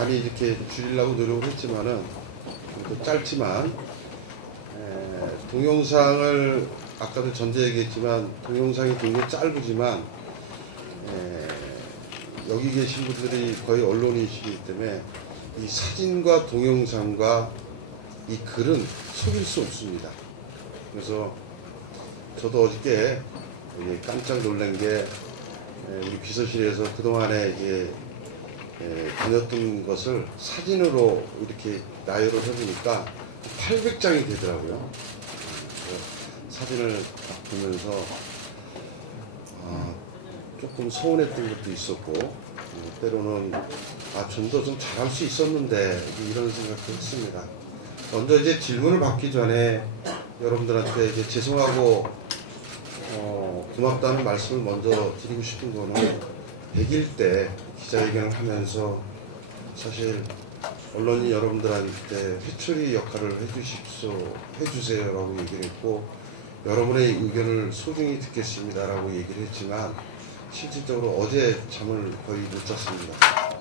많이 이렇게 줄이려고 노력을 했지만은 또 짧지만 동영상을 아까도 전제 얘기했지만 동영상이 굉장히 짧지만 여기 계신 분들이 거의 언론인이시기 때문에 이 사진과 동영상과 이 글은 속일 수 없습니다. 그래서 저도 어저께 깜짝 놀란 게 우리 비서실에서 그동안에 이게 다녔던 것을 사진으로 이렇게 나열을 해보니까 800장이 되더라고요. 사진을 보면서 조금 서운했던 것도 있었고 때로는 좀 더 좀 잘할 수 있었는데 이런 생각도 했습니다. 먼저 이제 질문을 받기 전에 여러분들한테 이제 죄송하고 고맙다는 말씀을 먼저 드리고 싶은 거는 100일 때 기자회견을 하면서 사실 언론인 여러분들한테 회초리 역할을 해주세요라고 얘기를 했고 여러분의 의견을 소중히 듣겠습니다라고 얘기를 했지만 실질적으로 어제 잠을 거의 못 잤습니다.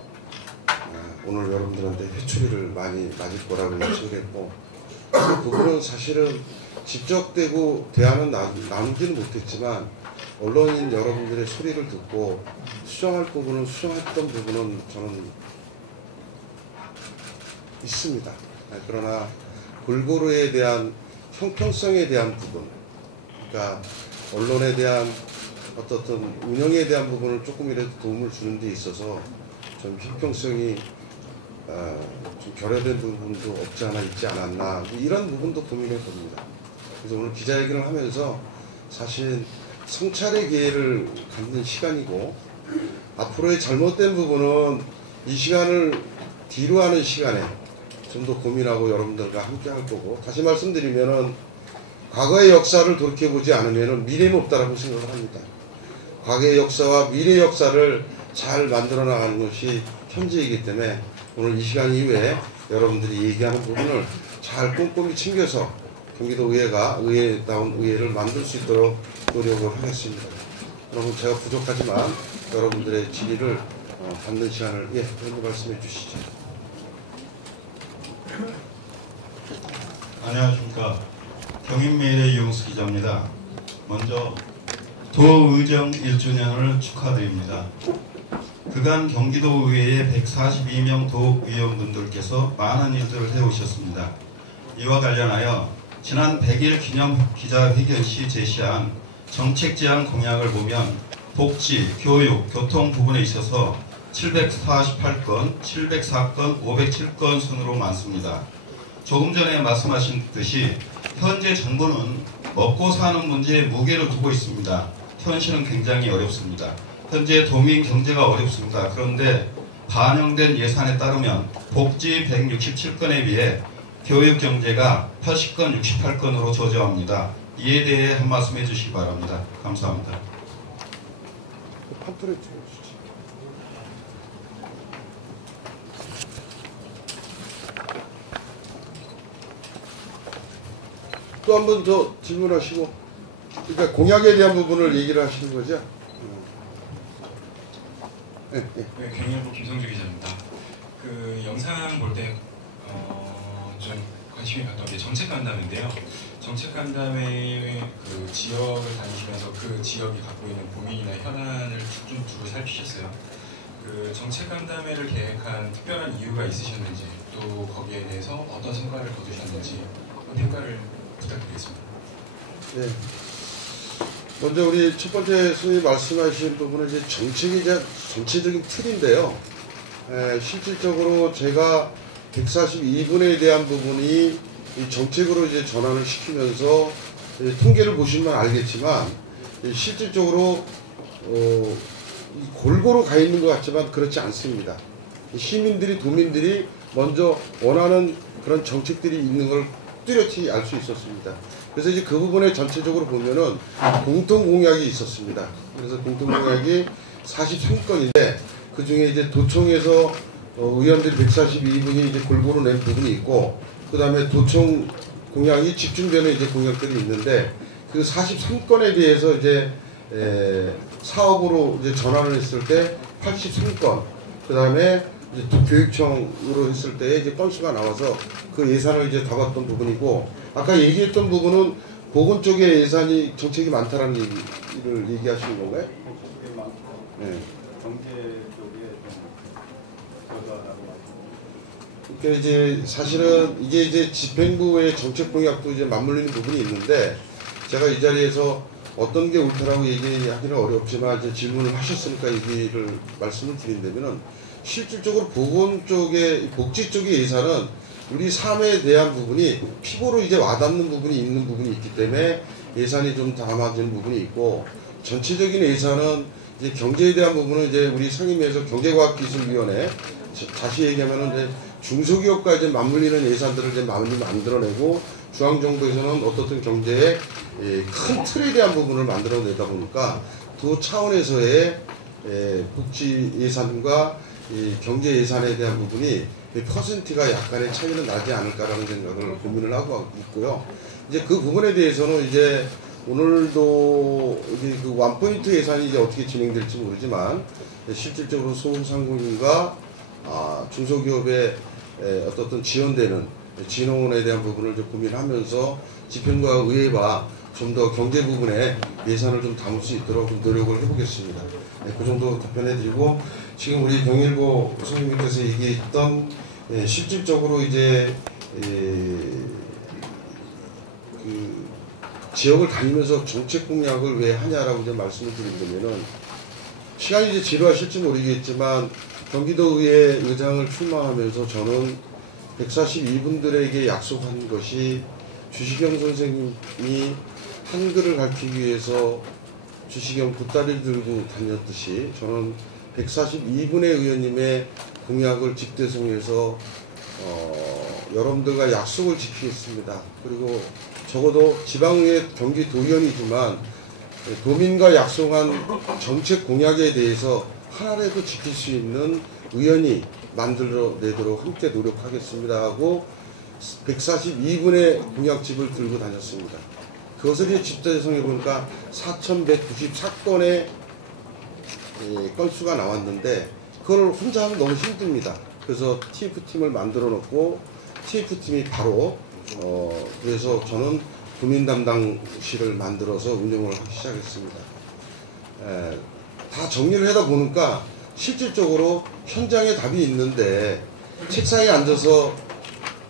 오늘 여러분들한테 회초리를 많이 맞을 거라고 예측을 했고 그 부분은 사실은 직접 대화는 나누지는 못했지만 언론인 여러분들의 소리를 듣고 수정할 부분은 수정했던 부분은 저는 있습니다. 그러나 골고루에 대한 형평성에 대한 부분, 그러니까 언론에 대한 어떤 운영에 대한 부분을 조금이라도 도움을 주는 데 있어서 좀 형평성이 좀 결여된 부분도 없지 않아 있지 않았나 이런 부분도 고민해 봅니다. 그래서 오늘 기자회견을 하면서 사실 성찰의 기회를 갖는 시간이고 앞으로의 잘못된 부분은 이 시간을 뒤로 하는 시간에 좀 더 고민하고 여러분들과 함께 할 거고 다시 말씀드리면은 과거의 역사를 돌이켜보지 않으면 미래는 없다라고 생각을 합니다. 과거의 역사와 미래의 역사를 잘 만들어 나가는 것이 현재이기 때문에 오늘 이 시간 이후에 여러분들이 얘기하는 부분을 잘 꼼꼼히 챙겨서 경기도 의회가 의회다운 의회를 만들 수 있도록 노력을 하겠습니다. 여러분 제가 부족하지만 여러분들의 질의를 받는 시간을 먼저 말씀해 주시죠. 안녕하십니까. 경인매일의 이용수 기자입니다. 먼저 도의정 1주년을 축하드립니다. 그간 경기도 의회의 142명 도의원분들께서 많은 일들을 해오셨습니다. 이와 관련하여 지난 100일 기념 기자회견 시 제시한 정책 제안 공약을 보면 복지, 교육, 교통 부분에 있어서 748건, 704건, 507건 순으로 많습니다. 조금 전에 말씀하신 듯이 현재 정부는 먹고 사는 문제에 무게를 두고 있습니다. 현실은 굉장히 어렵습니다. 현재 도민 경제가 어렵습니다. 그런데 반영된 예산에 따르면 복지 167건에 비해 교육 경제가 80건, 68건으로 저조합니다. 이에 대해 한 말씀 해주시기 바랍니다. 감사합니다. 또 한 번 더 질문하시고, 그러니까 공약에 대한 부분을 얘기를 하시는 거죠? 네, 경인일보 김성주 기자입니다. 그 영상 볼 때 좀 관심이 갔던 게 정책 간담회인데요. 정책 간담회 그 지역을 다니시면서 그 지역이 갖고 있는 고민이나 현안을 좀 두루 살피셨어요. 그 정책 간담회를 계획한 특별한 이유가 있으셨는지 또 거기에 대해서 어떤 성과를 거두셨는지 평가를 부탁드리겠습니다. 네. 먼저 우리 첫 번째 선생님이 말씀하신 부분은 이제 정책이 이제 전체적인 틀인데요. 실질적으로 제가 142분에 대한 부분이 이 정책으로 이제 전환을 시키면서 통계를 보시면 알겠지만 실질적으로 골고루 가 있는 것 같지만 그렇지 않습니다. 시민들이 도민들이 먼저 원하는 그런 정책들이 있는 걸 뚜렷이 알 수 있었습니다. 그래서 이제 그 부분에 전체적으로 보면은 공통 공약이 있었습니다. 그래서 공통 공약이 43건인데 그 중에 이제 도청에서 의원들이 142분이 이제 골고루 낸 부분이 있고 그 다음에 도청 공약이 집중되는 이제 공약들이 있는데 그 43건에 비해서 이제 사업으로 이제 전환을 했을 때 83건, 그 다음에 이제 또 교육청으로 했을 때 이제 건수가 나와서 그 예산을 이제 다봤던 부분이고, 아까 얘기했던 부분은 보건 쪽에 예산이 정책이 많다라는 얘기를 얘기하시는 건가요? 네. 경제 쪽에 좀 여자라고 그러니까 이제 사실은 이게 이제 집행부의 정책 공약도 이제 맞물리는 부분이 있는데, 제가 이 자리에서 어떤 게 옳다라고 얘기하기는 어렵지만 이제 질문을 하셨으니까 얘기를 말씀을 드린다면은, 실질적으로 보건 쪽의 복지 쪽의 예산은 우리 삶에 대한 부분이 피부로 이제 와닿는 부분이 있는 부분이 있기 때문에 예산이 좀 담아지는 부분이 있고, 전체적인 예산은 이제 경제에 대한 부분은 이제 우리 상임위에서 경제과학기술위원회, 다시 얘기하면은 이제 중소기업과 이제 맞물리는 예산들을 이제 많이 만들어내고, 중앙정부에서는 어떻든 경제의 큰 틀에 대한 부분을 만들어내다 보니까 두 차원에서의 복지 예산과 이 경제 예산에 대한 부분이 퍼센트가 약간의 차이는 나지 않을까라는 생각을 고민을 하고 있고요. 이제 그 부분에 대해서는 이제 오늘도 이제 그 원포인트 예산이 이제 어떻게 진행될지 모르지만, 실질적으로 소상공인과 중소기업에 어떤 지원되는 진흥원에 대한 부분을 좀 고민하면서 집행부와 의회와 좀 더 경제 부분에 예산을 좀 담을 수 있도록 좀 노력을 해보겠습니다. 그 정도 답변해드리고, 지금 우리 경일고 선생님께서 얘기했던 실질적으로 이제 그 지역을 다니면서 정책 공약을 왜 하냐라고 이제 말씀을 드린다면은, 시간이 이제 지루하실지 모르겠지만 경기도의회 의장을 출마하면서 저는 142분들에게 약속한 것이, 주시경 선생님이 한글을 가르치기 위해서 주시경 굿다리를 들고 다녔듯이 저는 142분의 의원님의 공약을 직대송해서 여러분들과 약속을 지키겠습니다. 그리고 적어도 지방의회 경기도의원이지만 도민과 약속한 정책 공약에 대해서 하나라도 지킬 수 있는 의원이 만들어내도록 함께 노력하겠습니다 하고 142분의 공약집을 들고 다녔습니다. 그것을 집대성해 보니까 4,194건의 건수가 나왔는데, 그걸 혼자 하면 너무 힘듭니다. 그래서 TF팀을 만들어 놓고 TF팀이 바로 그래서 저는 도민 담당실을 만들어서 운영을 하기 시작했습니다. 다 정리를 하다 보니까 실질적으로 현장에 답이 있는데 책상에 앉아서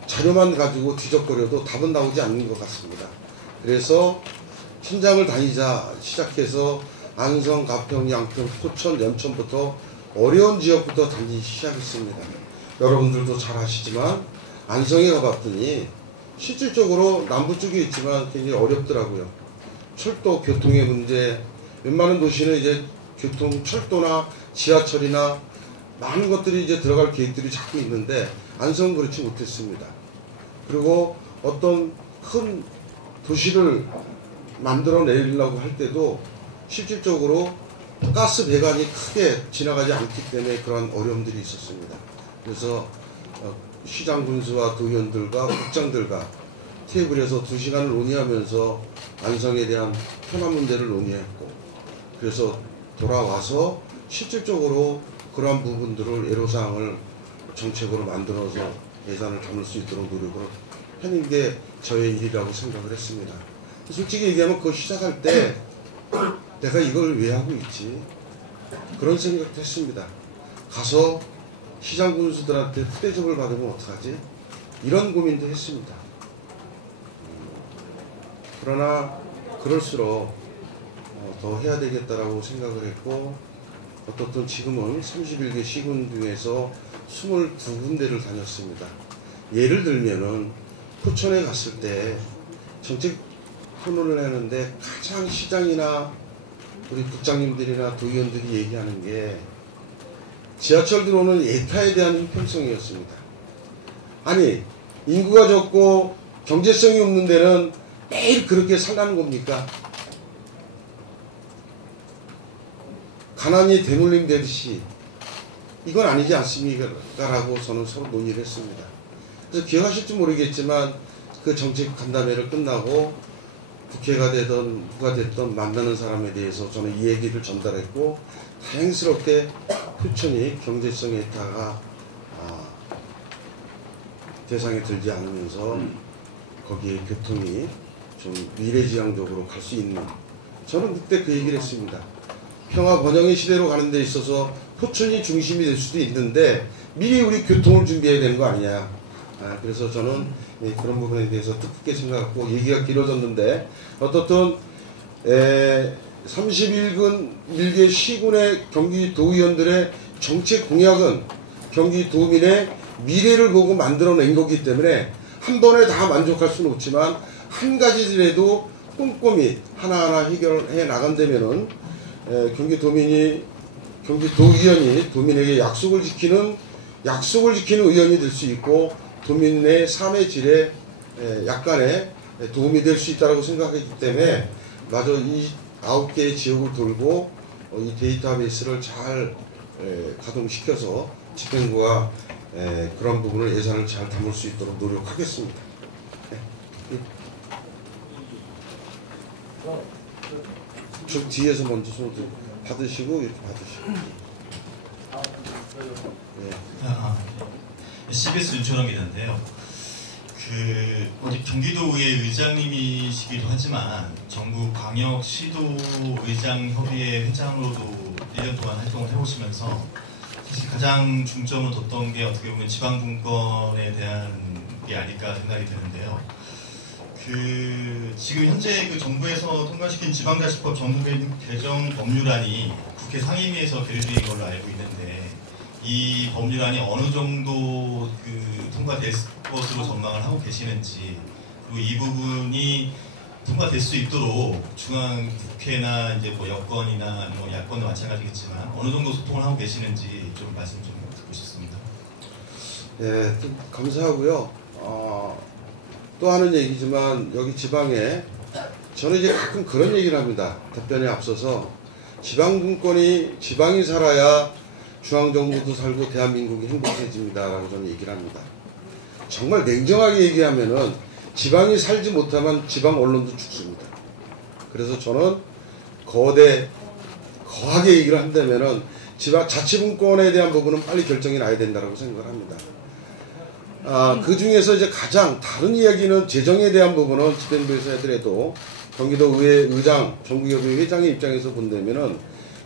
자료만 가지고 뒤적거려도 답은 나오지 않는 것 같습니다. 그래서 현장을 다니자 시작해서 안성, 가평, 양평, 포천, 연천부터 어려운 지역부터 다니기 시작했습니다. 여러분들도 잘 아시지만 안성에 가봤더니 실질적으로 남부 쪽에 있지만 굉장히 어렵더라고요. 철도, 교통의 문제, 웬만한 도시는 이제 교통, 철도나 지하철이나 많은 것들이 이제 들어갈 계획들이 자꾸 있는데 안성은 그렇지 못했습니다. 그리고 어떤 큰 도시를 만들어내려고 할 때도 실질적으로 가스 배관이 크게 지나가지 않기 때문에 그런 어려움들이 있었습니다. 그래서 시장 군수와 도의원들과 국장들과 테이블에서 2시간을 논의하면서 안성에 대한 편화 문제를 논의했고, 그래서 돌아와서 실질적으로 그러한 부분들을 애로사항을 정책으로 만들어서 예산을 담을 수 있도록 노력을 하는 게 저의 일이라고 생각을 했습니다. 솔직히 얘기하면 그거 시작할 때 내가 이걸 왜 하고 있지? 그런 생각도 했습니다. 가서 시장 군수들한테 푸대접을 받으면 어떡하지? 이런 고민도 했습니다. 그러나 그럴수록 더 해야 되겠다라고 생각을 했고, 어떻든 지금은 31개 시군 중에서 22군데를 다녔습니다. 예를 들면은 포천에 갔을 때 정책 토론을 하는데 가장 시장이나 우리 국장님들이나 도의원들이 얘기하는 게 지하철 들어오는 예타에 대한 형평성이었습니다. 아니, 인구가 적고 경제성이 없는 데는 매일 그렇게 살라는 겁니까? 가난이 대물림 되듯이 이건 아니지 않습니까? 라고 저는 서로 논의를 했습니다. 그래서 기억하실지 모르겠지만 그 정책 간담회를 끝나고 국회가 되든 누가 됐든 만나는 사람에 대해서 저는 이 얘기를 전달했고, 다행스럽게 포천이 경제성 예타가 대상에 들지 않으면서 거기에 교통이 좀 미래지향적으로 갈 수 있는, 저는 그때 그 얘기를 했습니다. 평화 번영의 시대로 가는 데 있어서 포천이 중심이 될 수도 있는데 미리 우리 교통을 준비해야 되는 거 아니냐. 그래서 저는 그런 부분에 대해서 뜻깊게 생각하고, 얘기가 길어졌는데 어떻든 31군 1개 시군의 경기도의원들의 정책 공약은 경기도민의 미래를 보고 만들어낸 거기 때문에 한 번에 다 만족할 수는 없지만 한 가지라도 꼼꼼히 하나하나 해결해 나간다면은 경기도의원이 도민에게 약속을 지키는 의원이 될 수 있고 도민의 삶의 질에 약간의 도움이 될 수 있다고 생각했기 때문에 마저 이 9개의 지역을 돌고 이 데이터베이스를 잘 가동시켜서 집행부가 그런 부분을 예산을 잘 담을 수 있도록 노력하겠습니다. 저 뒤에서 먼저 손 받으시고 이렇게 받으시고. CBS 윤철원 기자인데요. 경기도의회 의장님이시기도 하지만 전국광역시도의장협의회 회장으로도 1년 동안 활동을 해오시면서 사실 가장 중점을 뒀던 게 어떻게 보면 지방분권에 대한 게 아닐까 생각이 드는데요. 지금 현재 정부에서 통과시킨 지방자치법 정부 개정 법률안이 국회 상임위에서 계류된 걸로 알고 있는데, 이 법률안이 어느 정도 통과될 것으로 전망을 하고 계시는지, 그리고 이 부분이 통과될 수 있도록 중앙국회나 이제 뭐 여권이나 뭐 야권도 마찬가지겠지만 어느 정도 소통을 하고 계시는지 좀 말씀 좀 듣고 싶습니다. 네, 감사하고요. 또 하는 얘기지만 여기 지방에 저는 이제 가끔 그런 얘기를 합니다. 답변에 앞서서 지방이 살아야 중앙정부도 살고 대한민국이 행복해집니다라고 저는 얘기를 합니다. 정말 냉정하게 얘기하면은 지방이 살지 못하면 지방 언론도 죽습니다. 그래서 저는 거하게 얘기를 한다면은 지방 자치분권에 대한 부분은 빨리 결정이 나야 된다고 생각을 합니다. 그 중에서 이제 가장 다른 이야기는 재정에 대한 부분은 집행부에서 하더라도 경기도의회 의장, 전국협의회 회장의 입장에서 본다면은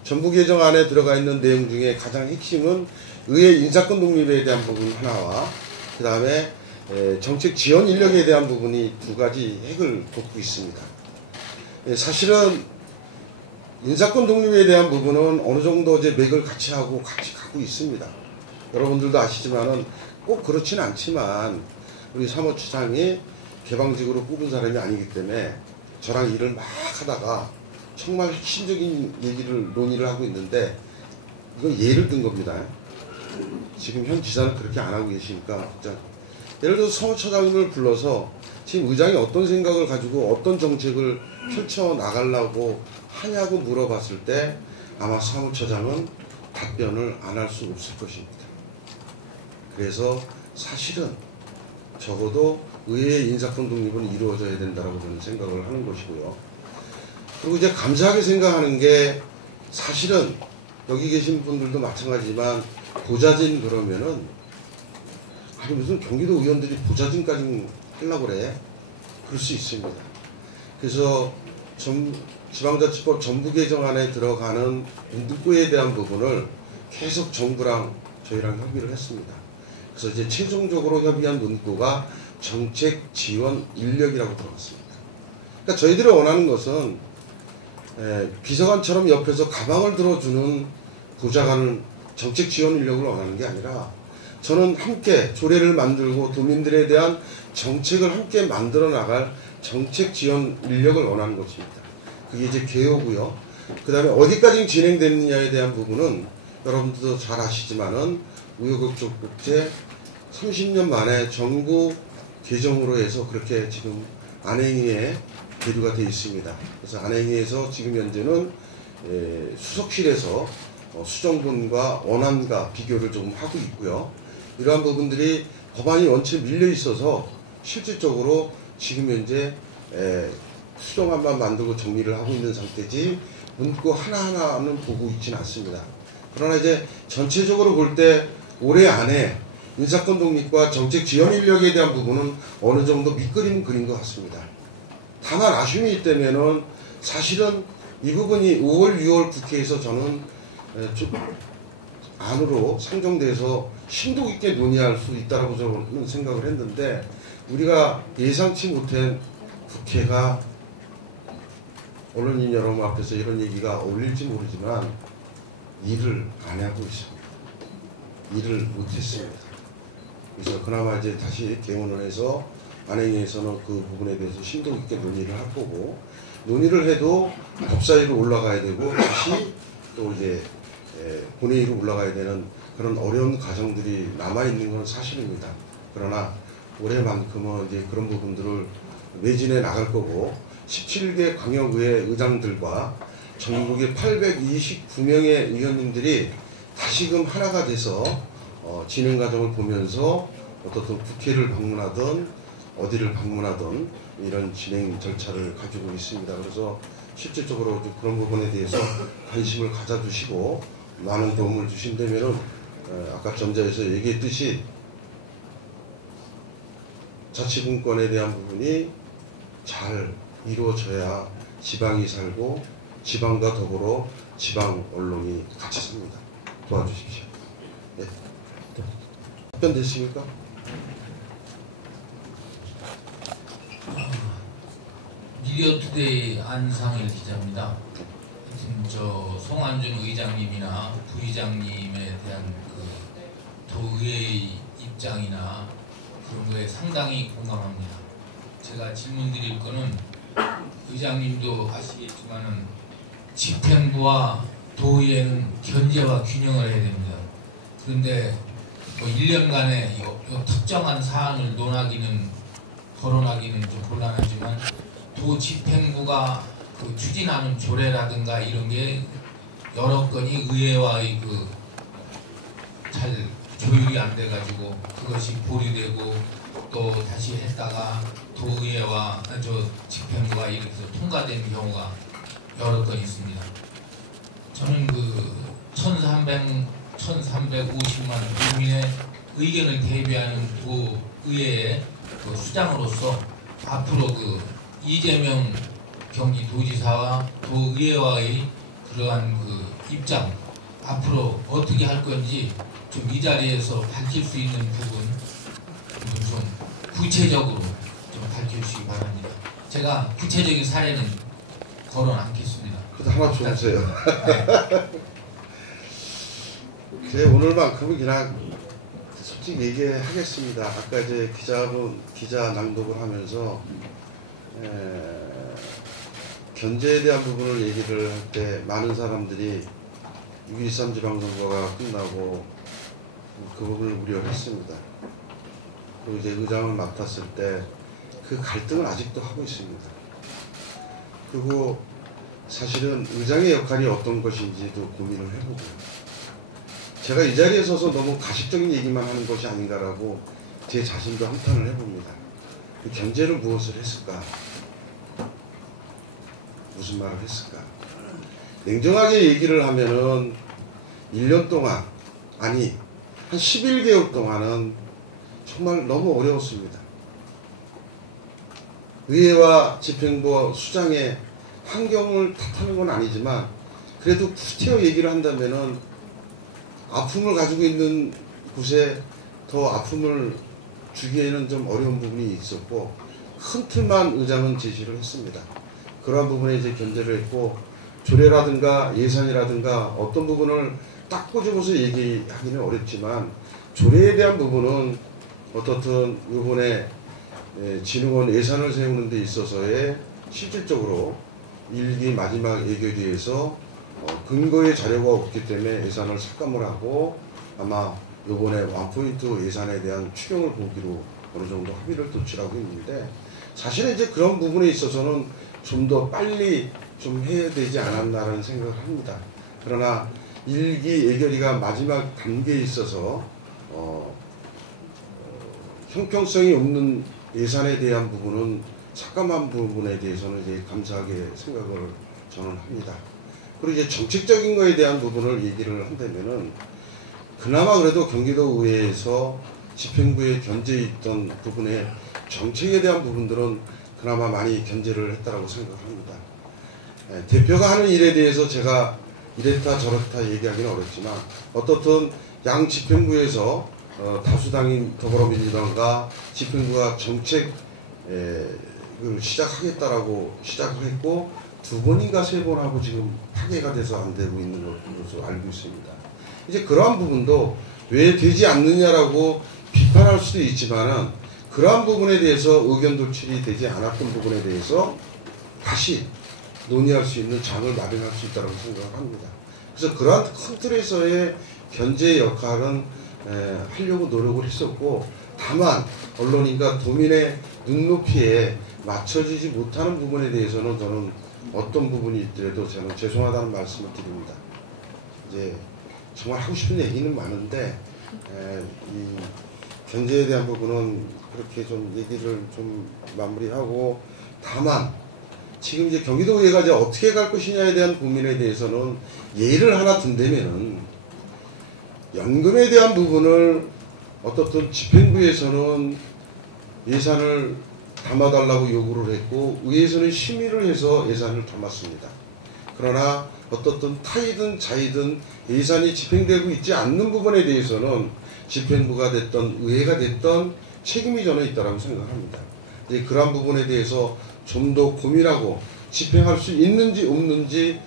전부개정안에 들어가 있는 내용 중에 가장 핵심은 의회 인사권 독립에 대한 부분 하나와 그 다음에 정책 지원 인력에 대한 부분이 두 가지 핵을 돋고 있습니다. 사실은 인사권 독립에 대한 부분은 어느 정도 이제 맥을 같이 하고 같이 가고 있습니다. 여러분들도 아시지만은 꼭 그렇진 않지만 우리 사무처장이 개방직으로 뽑은 사람이 아니기 때문에 저랑 일을 막 하다가 정말 핵심적인 논의를 하고 있는데 이건 예를 든 겁니다. 지금 현 지사는 그렇게 안 하고 계시니까 예를 들어서 사무처장님을 불러서 지금 의장이 어떤 생각을 가지고 어떤 정책을 펼쳐 나가려고 하냐고 물어봤을 때 아마 사무처장은 답변을 안 할 수 없을 것입니다. 그래서 사실은 적어도 의회의 인사권 독립은 이루어져야 된다고 저는 생각을 하는 것이고요. 그리고 이제 감사하게 생각하는 게 사실은 여기 계신 분들도 마찬가지지만 보좌진 그러면은 아니 무슨 경기도 의원들이 보좌진까지 하려고 그래? 그럴 수 있습니다. 그래서 지방자치법 전부 개정안에 들어가는 문구에 대한 부분을 계속 정부랑 저희랑 협의를 했습니다. 그래서 이제 최종적으로 협의한 문구가 정책 지원 인력이라고 들어갔습니다. 그러니까 저희들이 원하는 것은 비서관처럼 옆에서 가방을 들어주는 보좌관 정책 지원 인력을 원하는 게 아니라 저는 함께 조례를 만들고 도민들에 대한 정책을 함께 만들어 나갈 정책 지원 인력을 원하는 것입니다. 그게 이제 개요고요. 그 다음에 어디까지 진행됐느냐에 대한 부분은 여러분들도 잘 아시지만은 우여곡절 끝에 30년 만에 정부 개정으로 해서 그렇게 지금 안행위에 계류가 되어 있습니다. 그래서 안행위에서 지금 현재는 수석실에서 수정본과 원안과 비교를 좀 하고 있고요. 이러한 부분들이 법안이 원체 밀려 있어서 실질적으로 지금 현재 수정안만 만들고 정리를 하고 있는 상태지 문구 하나하나는 보고 있지는 않습니다. 그러나 이제 전체적으로 볼 때 올해 안에 인사권 독립과 정책 지원 인력에 대한 부분은 어느 정도 밑그림은 그린 것 같습니다. 다만 아쉬움이 있다면은 사실은 이 부분이 5월, 6월 국회에서 저는 안으로 상정돼서 심도 있게 논의할 수 있다고 저는 생각을 했는데, 우리가 예상치 못한 국회가 언론인 여러분 앞에서 이런 얘기가 어울릴지 모르지만 일을 안 하고 있습니다. 일을 못했습니다. 그래서 그나마 이제 다시 개원을 해서 안행위에서는 그 부분에 대해서 심도 있게 논의를 할 거고, 논의를 해도 법사위로 올라가야 되고 다시 또 이제 본회의로 올라가야 되는 그런 어려운 과정들이 남아있는 건 사실입니다. 그러나 올해만큼은 이제 그런 부분들을 매진해 나갈 거고, 17개 광역의회 의장들과 전국의 829명의 의원님들이 다시금 하나가 돼서 진행 과정을 보면서 어떻든 국회를 방문하든 어디를 방문하든 이런 진행 절차를 가지고 있습니다. 그래서 실질적으로 그런 부분에 대해서 관심을 가져주시고 많은 도움을 주신다면은 아까 전자에서 얘기했듯이 자치분권에 대한 부분이 잘 이루어져야 지방이 살고 지방과 더불어 지방 언론이 같이 삽니다. 도와주십시오. 네. 답변 됐습니까? 미디어투데이 안상일 기자입니다. 하여튼 저 송한준 의장님이나 부의장님에 대한 그 도의회의 입장이나 그런 거에 상당히 공감합니다. 제가 질문드릴 거는, 의장님도 아시겠지만은 집행부와 도의회는 견제와 균형을 해야 됩니다. 그런데 뭐 1년간의 요 특정한 사안을 거론하기는 좀 곤란하지만, 도 집행부가 그 추진하는 조례라든가 이런 게 여러 건이 의회와의 그 잘 조율이 안 돼가지고 그것이 보류되고 또 다시 했다가 도의회와 저 집행부가 이렇게 해서 통과된 경우가 여러 건 있습니다. 저는 그 1350만 국민의 의견을 대비하는 도의회의 그 수장으로서 앞으로 그 이재명 경기도지사와 도의회와의 그러한 그 입장, 앞으로 어떻게 할 건지 좀 이 자리에서 밝힐 수 있는 부분 좀 구체적으로 좀 밝혀주시기 바랍니다. 제가 구체적인 사례는 거론 않겠습니다. 그래도 하나 줘주세요. 네. 그래, 오늘만큼은 그냥 솔직히 얘기하겠습니다. 아까 이제 기자 낭독을 하면서 견제에 대한 부분을 얘기를 할 때 많은 사람들이 6.13 지방선거가 끝나고 그 부분을 우려했습니다. 그리고 이제 의장을 맡았을 때 그 갈등은 아직도 하고 있습니다. 그리고 사실은 의장의 역할이 어떤 것인지도 고민을 해보고요. 제가 이 자리에 서서 너무 가식적인 얘기만 하는 것이 아닌가라고 제 자신도 한탄을 해봅니다. 그 견제를 무엇을 했을까? 무슨 말을 했을까? 냉정하게 얘기를 하면은 1년 동안, 아니 한 11개월 동안은 정말 너무 어려웠습니다. 의회와 집행부 수장의 환경을 탓하는 건 아니지만, 그래도 구태여 얘기를 한다면은 아픔을 가지고 있는 곳에 더 아픔을 주기에는 좀 어려운 부분이 있었고, 큰 틀만 의장은 제시를 했습니다. 그러한 부분에 이제 견제를 했고, 조례라든가 예산이라든가 어떤 부분을 딱 꼬집어서 얘기하기는 어렵지만, 조례에 대한 부분은 어떻든 이번에 진흥원 예산을 세우는 데 있어서의 실질적으로 1기 마지막 예결위에서 근거의 자료가 없기 때문에 예산을 삭감을 하고, 아마 이번에 원포인트 예산에 대한 추경을 보기로 어느 정도 합의를 도출하고 있는데, 사실은 이제 그런 부분에 있어서는 좀 더 빨리 좀 해야 되지 않았나라는 생각을 합니다. 그러나 1기 예결위가 마지막 단계에 있어서 형평성이 없는 예산에 대한 부분은 삭감한 부분에 대해서는 이제 감사하게 생각을 저는 합니다. 그리고 이제 정책적인 거에 대한 부분을 얘기를 한다면은, 그나마 그래도 경기도 의회에서 집행부에 견제해 있던 부분에 정책에 대한 부분들은 그나마 많이 견제를 했다라고 생각합니다. 대표가 하는 일에 대해서 제가 이랬다 저랬다 얘기하기는 어렵지만 어떻든 양 집행부에서 다수당인 더불어민주당과 집행부가 정책을 시작하겠다라고 시작을 했고 2번인가 3번하고 지금 파괴가 돼서 안 되고 있는 것으로 알고 있습니다. 이제 그러한 부분도 왜 되지 않느냐라고 비판할 수도 있지만은 그러한 부분에 대해서 의견 돌출이 되지 않았던 부분에 대해서 다시 논의할 수 있는 장을 마련할 수 있다고 생각합니다. 그래서 그러한 큰 틀에서의 견제 역할은 하려고 노력을 했었고 다만 언론인과 도민의 눈높이에 맞춰지지 못하는 부분에 대해서는 저는 어떤 부분이 있더라도 저는 죄송하다는 말씀을 드립니다. 이제 정말 하고 싶은 얘기는 많은데 이 견제에 대한 부분은 그렇게 좀 얘기를 좀 마무리하고 다만 지금 이제 경기도의회가 이제 어떻게 갈 것이냐에 대한 고민에 대해서는 예를 하나 든다면은 연금에 대한 부분을 어떻든 집행부에서는 예산을 담아달라고 요구를 했고 의회에서는 심의를 해서 예산을 담았습니다. 그러나 어떻든 타이든 자이든 예산이 집행되고 있지 않는 부분에 대해서는 집행부가 됐던 의회가 됐던 책임이 저는 있다고 생각합니다. 이제 그러한 부분에 대해서 좀 더 고민하고 집행할 수 있는지 없는지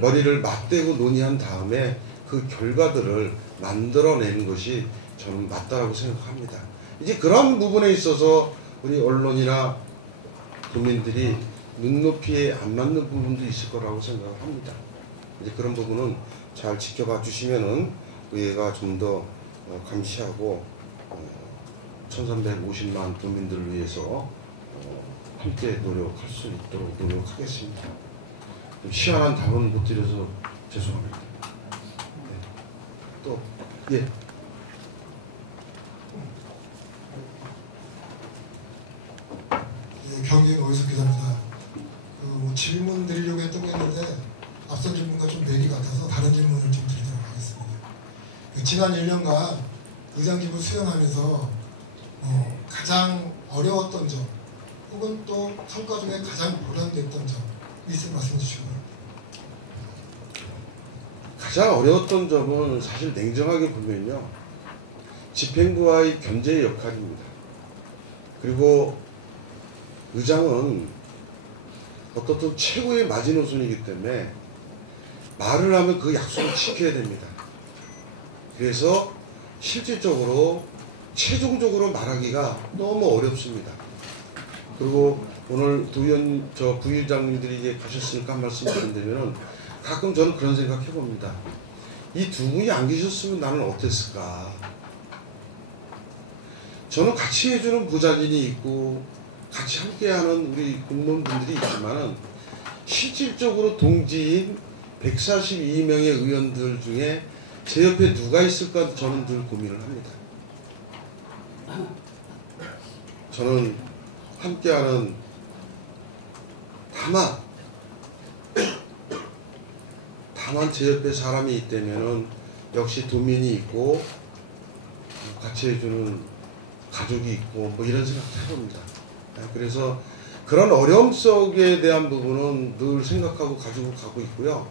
머리를 맞대고 논의한 다음에 그 결과들을 만들어내는 것이 저는 맞다라고 생각합니다. 이제 그런 부분에 있어서 우리 언론이나 국민들이 눈높이에 안 맞는 부분도 있을 거라고 생각을 합니다. 이제 그런 부분은 잘 지켜봐 주시면은 의회가 좀 더 감시하고 1350만 국민들을 위해서 함께 노력할 수 있도록 노력하겠습니다. 시원한 답은 못 드려서 죄송합니다. 네. 또 예. 경기도 노희석 기자입니다. 질문 드리려고 했던 게 있는데 앞선 질문과 좀 내리 같아서 다른 질문을 좀 드리도록 하겠습니다. 지난 1년간 의장직을 수행하면서 가장 어려웠던 점 혹은 또 성과 중에 가장 보람됐던 점 있으면 말씀해 주시고요. 가장 어려웠던 점은 사실 냉정하게 보면요. 집행부와의 견제의 역할입니다. 그리고 의장은 어떻든 최고의 마지노선이기 때문에 말을 하면 그 약속을 지켜야 됩니다. 그래서 실질적으로 최종적으로 말하기가 너무 어렵습니다. 그리고 오늘 부위장님들이 이제 가셨으니까 한 말씀 드린다면 가끔 저는 그런 생각 해봅니다. 이 두 분이 안 계셨으면 나는 어땠을까? 저는 같이 해주는 부자진이 있고 같이 함께하는 우리 공무원분들이 있지만은 실질적으로 동지인 142명의 의원들 중에 제 옆에 누가 있을까 저는 늘 고민을 합니다. 저는 함께하는 다만 제 옆에 사람이 있다면은 역시 도민이 있고 같이 해주는 가족이 있고 뭐 이런 생각도 해봅니다. 그래서 그런 어려움 속에 대한 부분은 늘 생각하고 가지고 가고 있고요.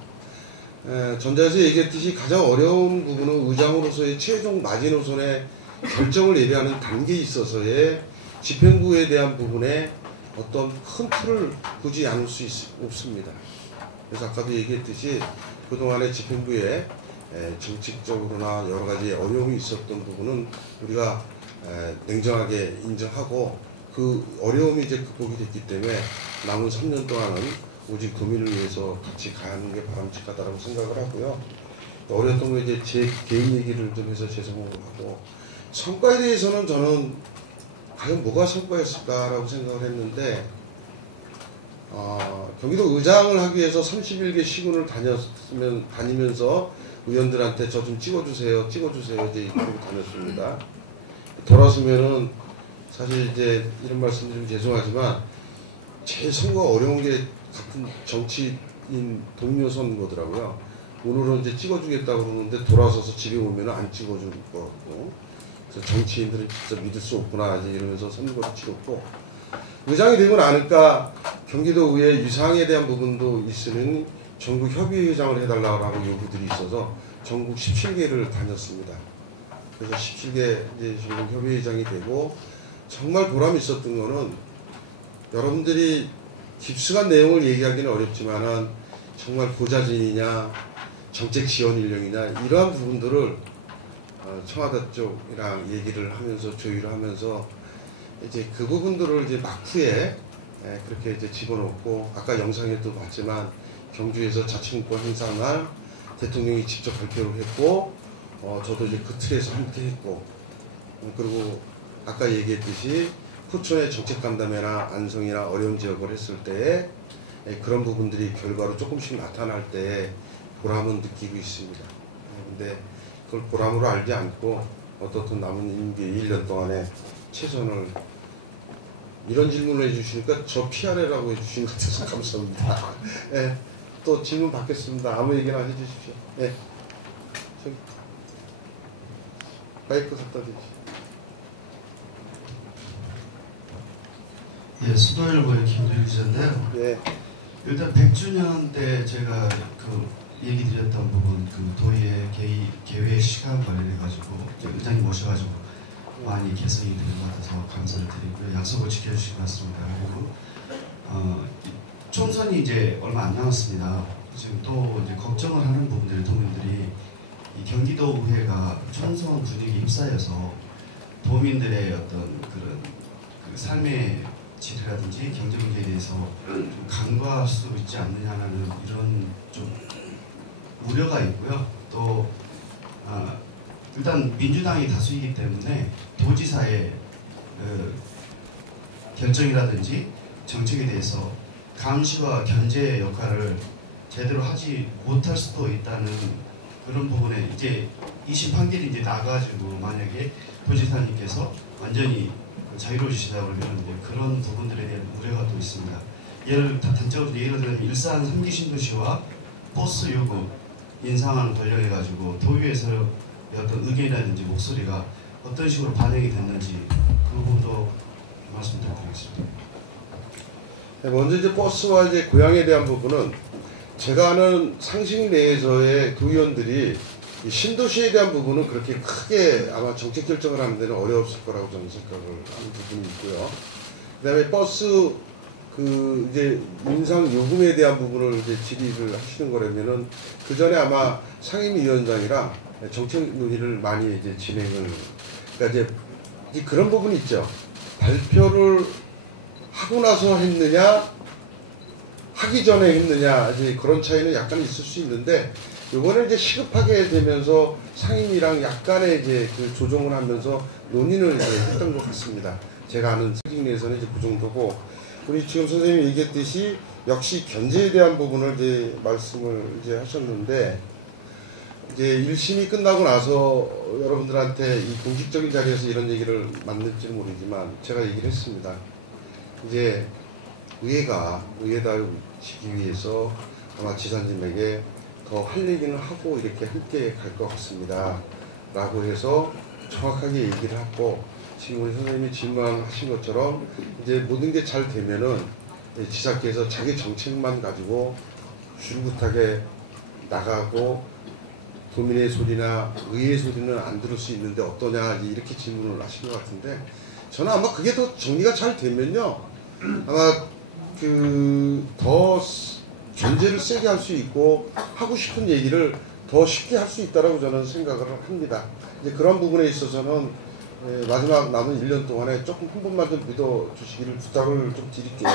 전자에서 얘기했듯이 가장 어려운 부분은 의장으로서의 최종 마지노선의 결정을 내려야 하는 단계에 있어서의 집행부에 대한 부분에 어떤 큰 틀을 굳이 나눌 수 없습니다. 그래서 아까도 얘기했듯이 그동안의 집행부에 정책적으로나 여러 가지 어려움이 있었던 부분은 우리가 냉정하게 인정하고 그 어려움이 이제 극복이 됐기 때문에 남은 3년 동안은 오직 도민을 위해서 같이 가는 게 바람직하다고 생각을 하고요. 어려웠던 거 이제 제 개인 얘기를 좀 해서 죄송하고 성과에 대해서는 저는 과연 뭐가 성과였을까라고 생각을 했는데 경기도 의장을 하기 위해서 31개 시군을 다니면서 의원들한테 저 좀 찍어주세요 이제 이렇게 다녔습니다. 돌아서면은 사실 이제 이런 말씀드리면 죄송하지만 제일 선거 어려운 게 같은 정치인 동료 선거더라고요. 오늘은 이제 찍어주겠다고 그러는데 돌아서서 집에 오면은 안 찍어줄 것 같고 그래서 정치인들은 진짜 믿을 수 없구나 이제 이러면서 선거를 치렀고, 의장이 되고 나니까 경기도의회 유상에 대한 부분도 있으면 전국 협의회장을 해달라고 요구들이 있어서 전국 17개를 다녔습니다. 그래서 17개 이제 전국 협의회장이 되고, 정말 보람이 있었던 거는 여러분들이 깊숙한 내용을 얘기하기는 어렵지만은 정말 고자진이냐 정책 지원 인력이냐 이러한 부분들을 청와대 쪽이랑 얘기를 하면서 조율을 하면서 이제 그 부분들을 이제 막후에 그렇게 이제 집어넣고, 아까 영상에도 봤지만 경주에서 자치문구 행사날 대통령이 직접 발표를 했고, 저도 이제 그 틀에서 함께 했고, 그리고 아까 얘기했듯이 포천의 정책 간담회나 안성이나 어려운 지역을 했을 때 그런 부분들이 결과로 조금씩 나타날 때 보람은 느끼고 있습니다. 근데 그걸 보람으로 알지 않고 어떻든 남은 임기 1년 동안에 최선을, 이런 질문을 해주시니까 저 PR라고 해주신 것 같아서 감사합니다. 네, 또 질문 받겠습니다. 아무 얘기나 해주십시오. 네. 저기 마이크 갖다 주십시오. 예, 수도일보의 김도일 기자인데요. 예. 일단 100주년 때 제가 그 얘기 드렸던 부분, 그 도의회 개회 시간 관련해가지고 의장님 모셔가지고 많이 개선이 되는 것 같아서 감사를 드리고요. 약속을 지켜주신 것 같습니다. 그리고 총선이 이제 얼마 안 남았습니다. 지금 또 이제 걱정을 하는 부분들이, 도민들이 이 경기도 의회가 총선 분위기에 휩싸여서 도민들의 어떤 그런 그 삶의 질이라든지 경제 문제에 대해서 좀 간과할 수 있지 않느냐는 이런 좀 우려가 있고요. 또 일단 민주당이 다수이기 때문에 도지사의 결정이라든지 정책에 대해서 감시와 견제 역할을 제대로 하지 못할 수도 있다는 그런 부분에 이제 2심 판결이 이제 나가지고 만약에 도지사님께서 완전히 자유로우시다 그러면 이제 그런 부분들에 대한 우려가 또 있습니다. 단적으로 예를 들면 일산 3기 신도시와 버스 요금 인상안 관련해가지고 도의회에서 어떤 의견이라든지 목소리가 어떤 식으로 반영이 됐는지 그 부분도 말씀 부탁드리겠습니다. 네, 먼저 이제 버스와 이제 고향에 대한 부분은 제가 아는 상식 내에서의 도의원들이 이 신도시에 대한 부분은 그렇게 크게 아마 정책 결정을 하는 데는 어려웠을 거라고 저는 생각을 하는 부분이 있고요. 그다음에 버스 그 이제 인상 요금에 대한 부분을 이제 질의를 하시는 거라면은 그 전에 아마 상임위원장이랑 정책 논의를 많이 이제 진행을, 그러니까 이제 그런 부분이 있죠. 발표를 하고 나서 했느냐, 하기 전에 했느냐, 이제 그런 차이는 약간 있을 수 있는데, 이번에 이제 시급하게 되면서 상임위랑 약간의 이제 그 조정을 하면서 논의를 이제 했던 것 같습니다. 제가 아는 상임 내에서는 이제 그 정도고, 우리 지금 선생님이 얘기했듯이 역시 견제에 대한 부분을 이제 말씀을 이제 하셨는데, 이제 1심이 끝나고 나서 여러분들한테 이 공식적인 자리에서 이런 얘기를 맞는지는 모르지만 제가 얘기를 했습니다. 이제 의회다 지기 위해서 아마 지사님에게 더 할 얘기는 하고 이렇게 함께 갈 것 같습니다. 라고 해서 정확하게 얘기를 하고, 지금 우리 선생님이 질문하신 것처럼 이제 모든 게 잘 되면은 지사께서 자기 정책만 가지고 줄긋하게 나가고 도민의 소리나 의회의 소리는 안 들을 수 있는데 어떠냐, 이렇게 질문을 하신 것 같은데, 저는 아마 그게 더 정리가 잘 되면요, 아마 더 견제를 세게 할 수 있고 하고 싶은 얘기를 더 쉽게 할 수 있다라고 저는 생각을 합니다. 이제 그런 부분에 있어서는 마지막 남은 1년 동안에 조금 한 번만 좀 믿어주시기를 부탁을 좀 드릴게요.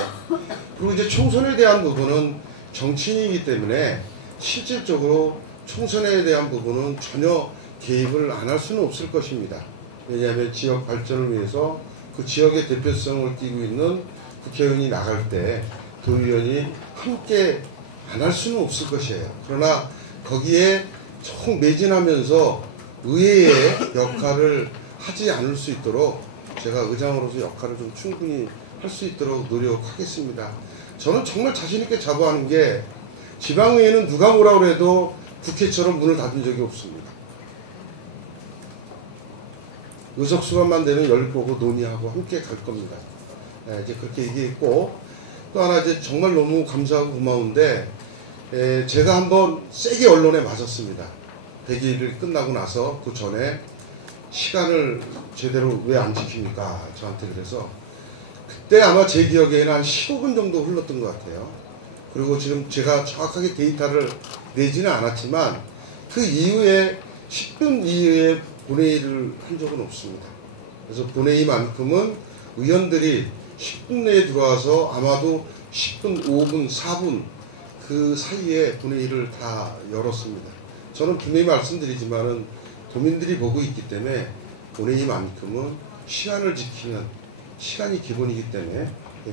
그리고 이제 총선에 대한 부분은 정치인이기 때문에 실질적으로 총선에 대한 부분은 전혀 개입을 안 할 수는 없을 것입니다. 왜냐하면 지역 발전을 위해서 그 지역의 대표성을 띠고 있는 국회의원이 나갈 때 도의원이 함께 안 할 수는 없을 것이에요. 그러나 거기에 총 매진하면서 의회의 역할을 하지 않을 수 있도록 제가 의장으로서 역할을 좀 충분히 할 수 있도록 노력하겠습니다. 저는 정말 자신있게 자부하는 게 지방의회는 누가 뭐라 그래도 국회처럼 문을 닫은 적이 없습니다. 의석수만만 되면 열 거고 논의하고 함께 갈 겁니다. 이제 그렇게 얘기했고, 또 하나 이제 정말 너무 감사하고 고마운데, 제가 한번 세게 언론에 맞았습니다. 100일이 끝나고 나서 그 전에 시간을 제대로 왜 안 지킵니까? 저한테 그래서 그때 아마 제 기억에는 한 15분 정도 흘렀던 것 같아요. 그리고 지금 제가 정확하게 데이터를 내지는 않았지만 그 이후에 10분 이후에 본회의를 한 적은 없습니다. 그래서 본회의만큼은 의원들이 10분 내에 들어와서 아마도 10분, 5분, 4분 그 사이에 본회의를 다 열었습니다. 저는 분명히 말씀드리지만은 도민들이 보고 있기 때문에 본회의만큼은 시간을 지키는 시간이 기본이기 때문에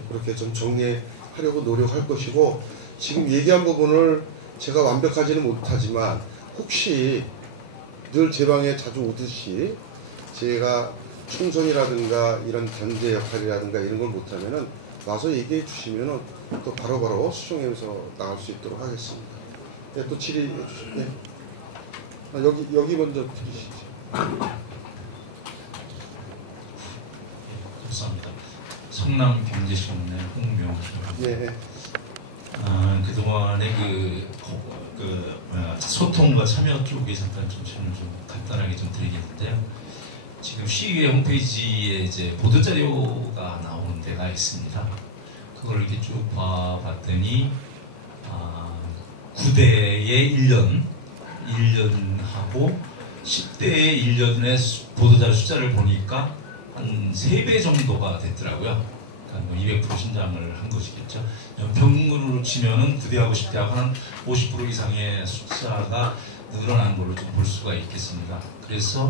그렇게 좀 정리하려고 노력할 것이고, 지금 얘기한 부분을 제가 완벽하지는 못하지만 혹시 늘 제 방에 자주 오듯이 제가 총선이라든가 이런 견제 역할이라든가 이런 걸 못하면은 와서 얘기해 주시면은 또 바로바로 수정해서 나갈 수 있도록 하겠습니다. 네, 또 질의해 주시죠. 네. 여기 먼저 드리시죠. 감사합니다. 성남경제신문의 홍명입니다. 네. 그동안의 소통과 참여 쪽에 잠깐 좀 질문 좀 간단하게 좀 드리겠는데요. 지금 시의회 홈페이지에 이제 보도 자료가 나오는 데가 있습니다. 그걸 이렇게 쭉 봐봤더니 9대에 1년하고 10대에 1년의 보도자료 숫자를 보니까 한 3배 정도가 됐더라고요. 그러니까 200% 신장을 한 것이겠죠. 연평균으로 치면은 9대하고 10대하고 한 50% 이상의 숫자가 늘어난 걸로 좀 볼 수가 있겠습니다. 그래서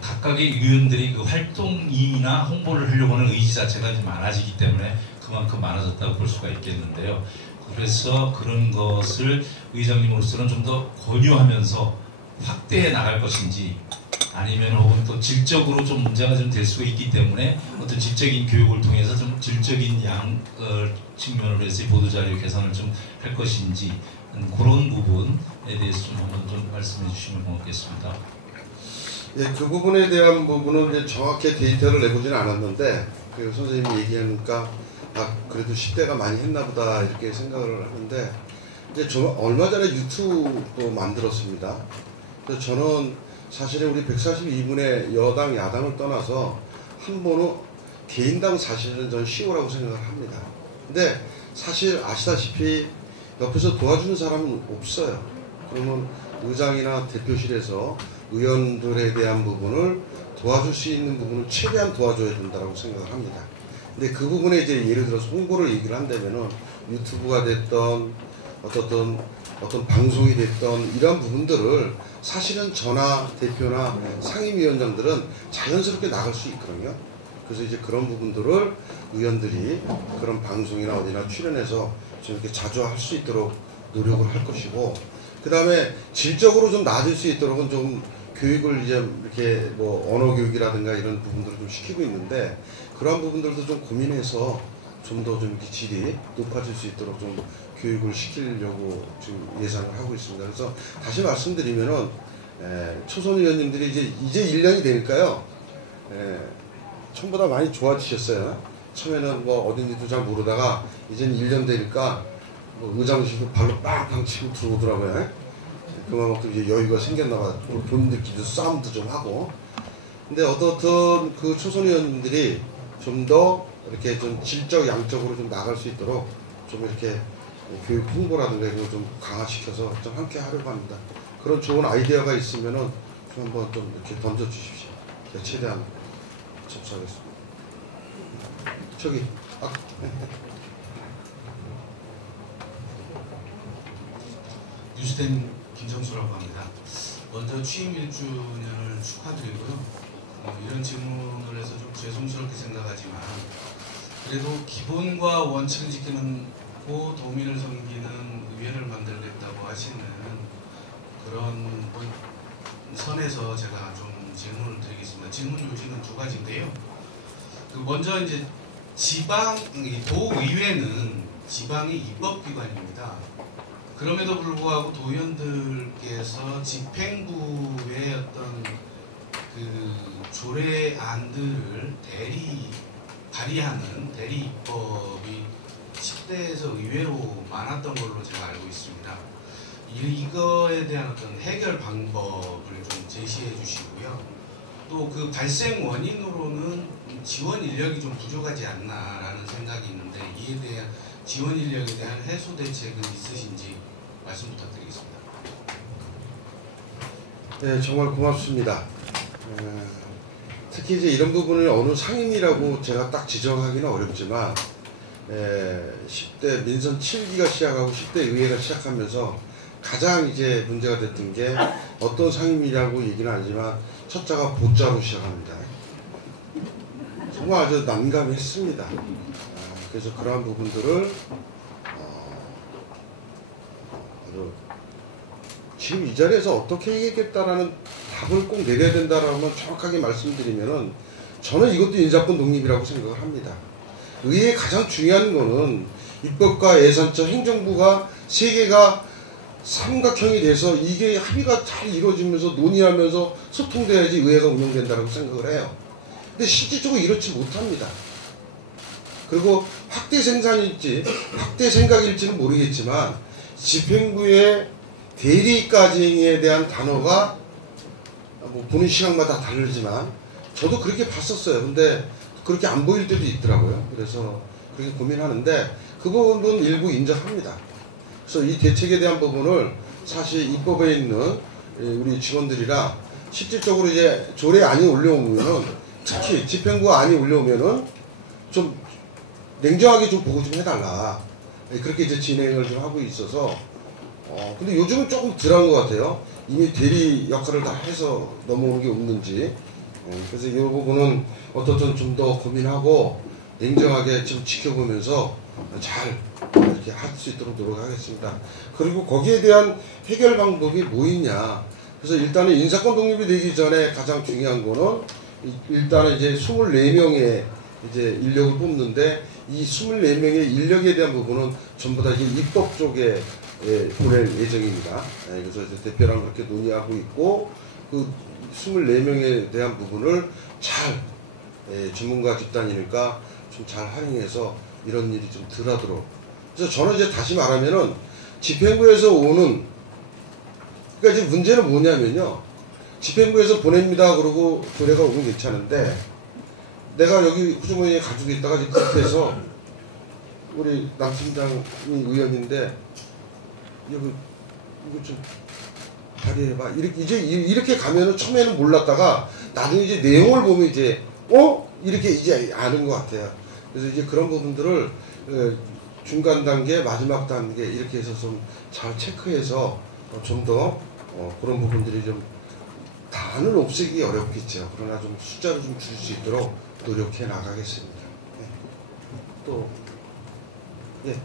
각각의 의원들이 그 활동이나 홍보를 하려고 하는 의지 자체가 좀 많아지기 때문에 그만큼 많아졌다고 볼 수가 있겠는데요. 그래서 그런 것을 의장님으로서는 좀 더 권유하면서 확대해 나갈 것인지, 아니면 혹은 또 질적으로 좀 문제가 좀 될 수 있기 때문에 어떤 질적인 교육을 통해서 좀 질적인 측면으로 해서 보도자료 개선을 좀 할 것인지, 그런 부분에 대해서 좀 한번 좀 말씀해 주시면 고맙겠습니다. 예, 그 부분에 대한 부분은 이제 정확히 데이터를 내보지는 않았는데, 그 선생님이 얘기하니까 그래도 10대가 많이 했나 보다 이렇게 생각을 하는데, 이제 저 얼마 전에 유튜브도 만들었습니다. 그래서 저는 사실은 우리 142분의 여당 야당을 떠나서 한 번은 개인당 사실은 저는 쉬우라고 생각을 합니다. 근데 사실 아시다시피 옆에서 도와주는 사람은 없어요. 그러면 의장이나 대표실에서 의원들에 대한 부분을 도와줄 수 있는 부분을 최대한 도와줘야 된다고 생각을 합니다. 근데 그 부분에 이제 예를 들어서 홍보를 얘기를 한다면은 유튜브가 됐던 어떤 방송이 됐던 이런 부분들을 사실은 저나 대표나 상임위원장들은 자연스럽게 나갈 수 있거든요. 그래서 이제 그런 부분들을 의원들이 그런 방송이나 어디나 출연해서 좀 이렇게 자주 할 수 있도록 노력을 할 것이고, 그 다음에 질적으로 좀 나아질 수 있도록은 좀 교육을 이제 이렇게 뭐 언어 교육이라든가 이런 부분들을 좀 시키고 있는데, 그런 부분들도 좀 고민해서 좀 더 좀 이렇게 질이 높아질 수 있도록 좀 교육을 시키려고 지금 예상을 하고 있습니다. 그래서 다시 말씀드리면은 초선 의원님들이 이제 1년이 되니까요, 처음보다 많이 좋아지셨어요. 처음에는 뭐 어딘지도 잘 모르다가 이제는 1년 되니까 뭐 의장실도 발로 빵빵 치고 들어오더라고요. 그만큼 이제 여유가 생겼나봐. 본인들끼리도 싸움도 좀 하고. 근데 어떻든 그 초선 의원님들이 좀 더 이렇게 좀 질적 양적으로 좀 나갈 수 있도록 좀 이렇게 교육 홍보라든가 이런 걸 좀 강화시켜서 좀 함께 하려고 합니다. 그런 좋은 아이디어가 있으면은 좀 한번 좀 이렇게 던져 주십시오. 제가 최대한 접수하겠습니다. 저기 뉴스된 김정수라고 합니다. 먼저 취임 1주년을 축하드리고요. 이런 질문을 해서 좀 죄송스럽게 생각하지만 그래도 기본과 원칙을 지키는 도민을 섬기는 의회를 만들겠다고 하시는 그런 선에서 제가 좀 질문을 드리겠습니다. 질문 요지는 두 가지인데요. 먼저 이제 도의회는 지방의 입법기관입니다. 그럼에도 불구하고 도의원들께서 집행부의 어떤 그 조례안들을 발의하는 대리 입법이 10대에서 의외로 많았던 걸로 제가 알고 있습니다. 이거에 대한 어떤 해결 방법을 좀 제시해 주시고요. 또 그 발생 원인으로는 지원 인력이 좀 부족하지 않나라는 생각이 있는데 이에 대한 지원 인력에 대한 해소 대책은 있으신지 말씀 부탁드리겠습니다. 네, 정말 고맙습니다. 특히 이제 이런 부분을 어느 상임이라고 제가 딱 지정하기는 어렵지만 10대 민선 7기가 시작하고 10대 의회가 시작하면서 가장 이제 문제가 됐던 게 어떤 상임이라고 얘기는 하지만 첫자가 보자로 시작합니다. 정말 아주 난감했습니다. 그래서 그러한 부분들을 지금 이 자리에서 어떻게 해야겠다라는 답을 꼭 내려야 된다라고 정확하게 말씀드리면은 저는 이것도 인사권 독립이라고 생각을 합니다. 의회의 가장 중요한 거는 입법과 예산처 행정부가 세 개가 삼각형이 돼서 이게 합의가 잘 이루어지면서 논의하면서 소통돼야지 의회가 운영된다고 생각을 해요. 근데 실질적으로 이렇지 못합니다. 그리고 확대 생산일지 확대 생각일지는 모르겠지만 집행부의 대리까지에 대한 단어가 뭐 보는 시각마다 다르지만 저도 그렇게 봤었어요. 근데 그렇게 안 보일 때도 있더라고요. 그래서 그렇게 고민하는데 그 부분은 일부 인정합니다. 그래서 이 대책에 대한 부분을 사실 입법에 있는 우리 직원들이랑 실질적으로 이제 조례안이 올려오면은 특히 집행부 안이 올려오면은 좀 냉정하게 좀 보고 좀 해달라. 그렇게 이제 진행을 좀 하고 있어서 근데 요즘은 조금 덜한 것 같아요. 이미 대리 역할을 다 해서 넘어오는 게 없는지. 그래서 이 부분은 어떻든 좀 더 고민하고 냉정하게 좀 지켜보면서 잘 이렇게 할 수 있도록 노력하겠습니다. 그리고 거기에 대한 해결 방법이 뭐 있냐. 그래서 일단은 인사권 독립이 되기 전에 가장 중요한 거는 일단은 이제 24명의 이제 인력을 뽑는데 이 24명의 인력에 대한 부분은 전부 다 이제 입법 쪽에 보낼 예정입니다. 그래서 이제 대표랑 그렇게 논의하고 있고 그 24명에 대한 부분을 잘 전문가 집단이니까 좀 잘 활용해서 이런 일이 좀 덜하도록. 그래서 저는 이제 다시 말하면은 집행부에서 오는 그러니까 이제 문제는 뭐냐면요. 집행부에서 보냅니다. 그러고 조례가 오면 괜찮은데 내가 여기 후주머니에 가지고 있다가 이제 급해서 우리 남 팀장이 의원인데 이거 좀 발의해봐. 이렇게 가면은 처음에는 몰랐다가 나중에 이제 내용을 보면 이제 이렇게 이제 아는 것 같아요. 그래서 이제 그런 부분들을 중간 단계, 마지막 단계 이렇게 해서 좀 잘 체크해서 좀 더 그런 부분들이 좀 다는 없애기 어렵겠죠. 그러나 좀 숫자를 좀 줄 수 있도록 노력해 나가겠습니다. 네. 또 예.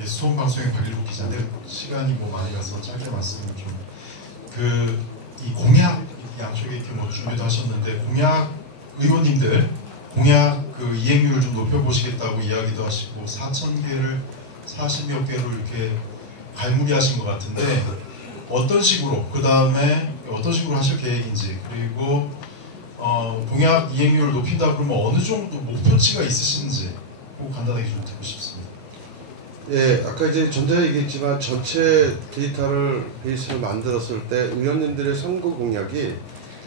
예, 수원방송의 박일국 기자인데 시간이 많이 가서 짧게 말씀을 좀 이 공약 양쪽에 이렇게 준비도 하셨는데 공약 의원님들 공약 이행률을 좀 높여보시겠다고 이야기도 하시고 4,000개를 40몇 개로 이렇게 갈무리하신 것 같은데 어떤 식으로 그 다음에 어떤 식으로 하실 계획인지 그리고 공약 이행률을 높인다 그러면 어느 정도 목표치가 있으신지 꼭 간단하게 좀 듣고 싶습니다. 예, 아까 이제 전에 얘기했지만 전체 데이터를 베이스를 만들었을 때 의원님들의 선거 공약이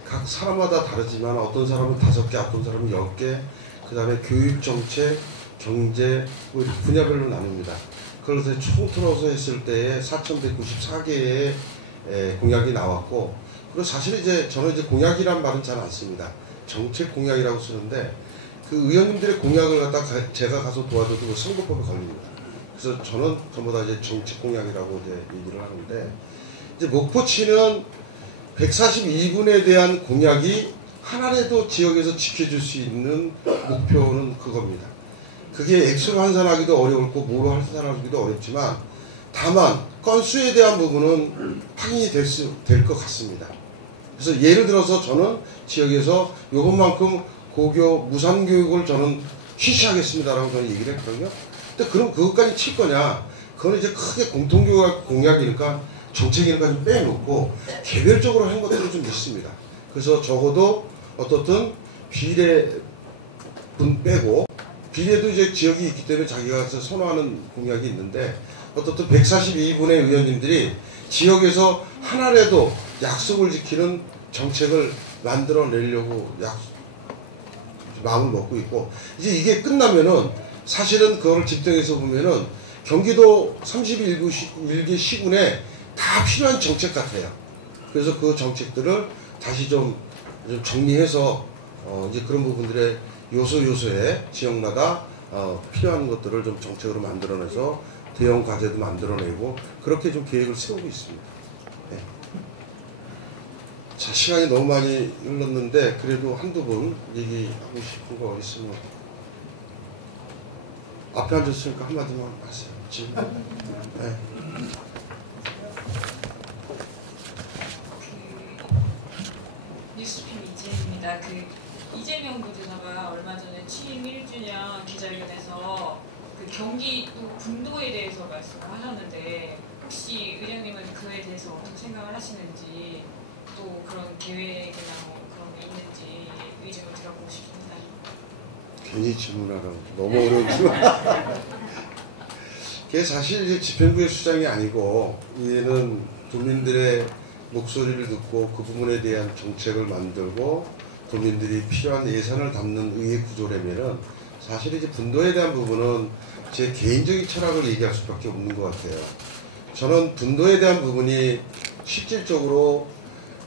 각 사람마다 다르지만 어떤 사람은 5개, 어떤 사람은 10개, 그 다음에 교육정책, 경제 뭐 분야별로 나눕니다. 그래서 총 틀어서 했을 때에 4,194개의 공약이 나왔고 그리고 사실 이제 저는 이제 공약이란 말은 잘 안 씁니다. 정책 공약이라고 쓰는데 그 의원님들의 공약을 갖다 제가 가서 도와줘도 그 선거법에 걸립니다. 그래서 저는 전부 다 이제 정책 공약이라고 이제 얘기를 하는데 이제 목표치는 142분에 대한 공약이 하나라도 지역에서 지켜줄 수 있는 목표는 그겁니다. 그게 액수로 환산하기도 어려울고 뭐로 환산하기도 어렵지만 다만 건수에 대한 부분은 확인이 될 것 같습니다. 그래서 예를 들어서 저는 지역에서 요것만큼 고교 무상교육을 저는 실시하겠습니다라고 저는 얘기를 했거든요. 근데 그럼 그것까지 칠 거냐? 그건 이제 크게 공통교육 공약이니까 정책이니까 좀 빼놓고 개별적으로 한 것들이 좀 있습니다. 그래서 적어도 어떻든 비례분 빼고, 비례도 이제 지역이 있기 때문에 자기가 선호하는 공약이 있는데, 어떻든 142분의 의원님들이 지역에서 하나라도 약속을 지키는 정책을 만들어내려고 마음을 먹고 있고, 이제 이게 끝나면은 사실은 그걸 집중해서 보면은 경기도 31개 시군에 다 필요한 정책 같아요. 그래서 그 정책들을 다시 좀 정리해서 이제 그런 부분들의 요소에 지역마다 필요한 것들을 좀 정책으로 만들어내서 대형 과제도 만들어내고 그렇게 좀 계획을 세우고 있습니다. 네. 자, 시간이 너무 많이 흘렀는데 그래도 한두 분 얘기하고 싶은 거 있으면 앞에 앉았으니까 한마디만 하세요. 지금. 네. 뉴스픽 이재입니다. 이재명 부지사가 얼마 전에 취임 1주년 기자회견에서 경기도 분도에 대해서 말씀을 하셨는데, 혹시 의장님은 그에 대해서 어떻게 생각을 하시는지, 또 그런 계획이나 그런 게 있는지 의견을 들어보고 싶습니다. 괜히 질문하라고 너무 어려운 질문. 그게 사실 이제 집행부의 수장이 아니고, 얘는 도민들의 목소리를 듣고 그 부분에 대한 정책을 만들고 도민들이 필요한 예산을 담는 의회 구조라면은, 사실 이제 분도에 대한 부분은 제 개인적인 철학을 얘기할 수밖에 없는 것 같아요. 저는 분도에 대한 부분이 실질적으로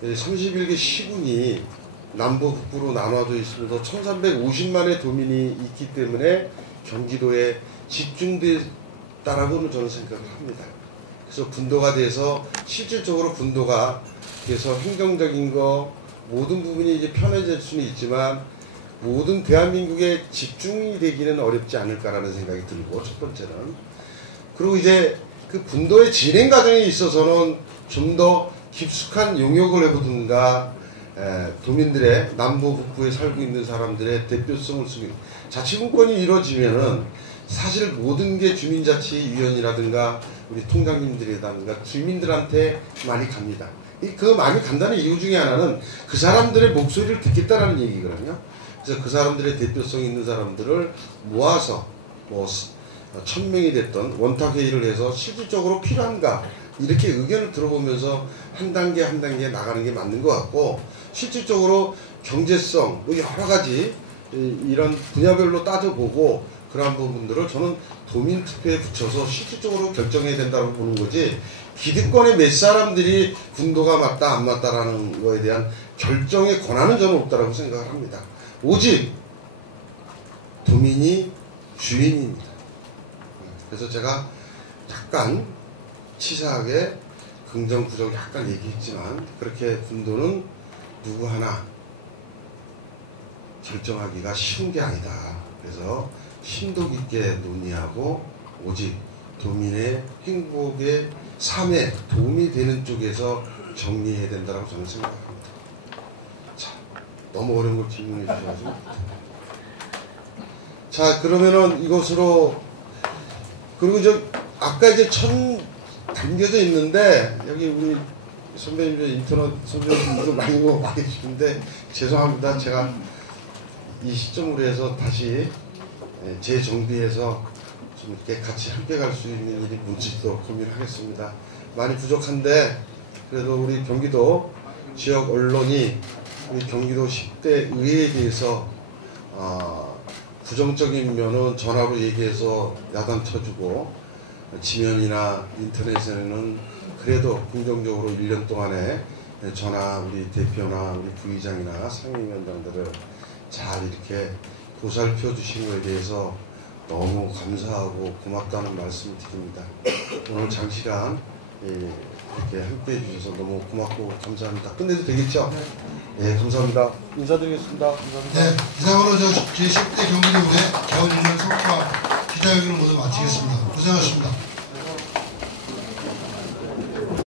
31개 시군이 남부 북부로 나눠져 있으면서 1350만의 도민이 있기 때문에 경기도에 집중됐다라고는 저는 생각을 합니다. 그래서 분도가 돼서 실질적으로 분도가 돼서 행정적인 거 모든 부분이 이제 편해질 수는 있지만 모든 대한민국에 집중이 되기는 어렵지 않을까라는 생각이 들고, 첫 번째는. 그리고 이제 그 분도의 진행 과정에 있어서는 좀 더 깊숙한 용역을 해보든가, 도민들의 남부 북부에 살고 있는 사람들의 대표성을 쓰기, 자치분권이 이루어지면은 사실 모든 게 주민자치위원이라든가 우리 통장님들이라든가 주민들한테 많이 갑니다. 그 많이 간다는 이유 중에 하나는 그 사람들의 목소리를 듣겠다라는 얘기거든요. 그래서 그 사람들의 대표성 있는 사람들을 모아서 뭐 1000명이 됐던 원탁회의를 해서 실질적으로 필요한가 이렇게 의견을 들어보면서 한 단계 한 단계 나가는 게 맞는 것 같고, 실질적으로 경제성 뭐 여러 가지 이런 분야별로 따져보고 그러한 부분들을 저는 도민투표에 붙여서 실질적으로 결정해야 된다고 보는 거지, 기득권의 몇 사람들이 분도가 맞다 안 맞다라는 거에 대한 결정의 권한은 저는 없다라고 생각을 합니다. 오직 도민이 주인입니다. 그래서 제가 약간 치사하게 긍정 부정 약간 얘기했지만, 그렇게 분도는 누구 하나 결정하기가 쉬운 게 아니다. 그래서 심도 깊게 논의하고 오직 도민의 행복의 삶에 도움이 되는 쪽에서 정리해야 된다고 저는 생각합니다. 자, 너무 어려운 걸 질문해 주셔가지고. 자, 그러면은 이것으로, 그리고 아까 이제 담겨져 있는데, 여기 우리 선배님들 인터넷 선배님들도 많이 와 계시는데, 죄송합니다. 제가 이 시점으로 해서 다시 재정비해서 좀 이렇게 같이 함께 갈 수 있는 일이 뭔지도 고민하겠습니다. 많이 부족한데, 그래도 우리 경기도 지역 언론이 우리 경기도 10대 의회에 대해서 부정적인 면은 전화로 얘기해서 야단 쳐주고, 지면이나 인터넷에는 그래도 긍정적으로 1년 동안에 전화 우리 대표나 우리 부의장이나 상임위원장들을 잘 이렇게 보살펴 주신 것에 대해서 너무 감사하고 고맙다는 말씀을 드립니다. 오늘 장시간 이렇게 함께 해주셔서 너무 고맙고 감사합니다. 끝내도 되겠죠? 네, 감사합니다. 인사드리겠습니다. 감사합니다. 네, 이상으로 제10대 경기도의회 겨울 1년 성과 기자회견을 모두 마치겠습니다. 고생하셨습니다.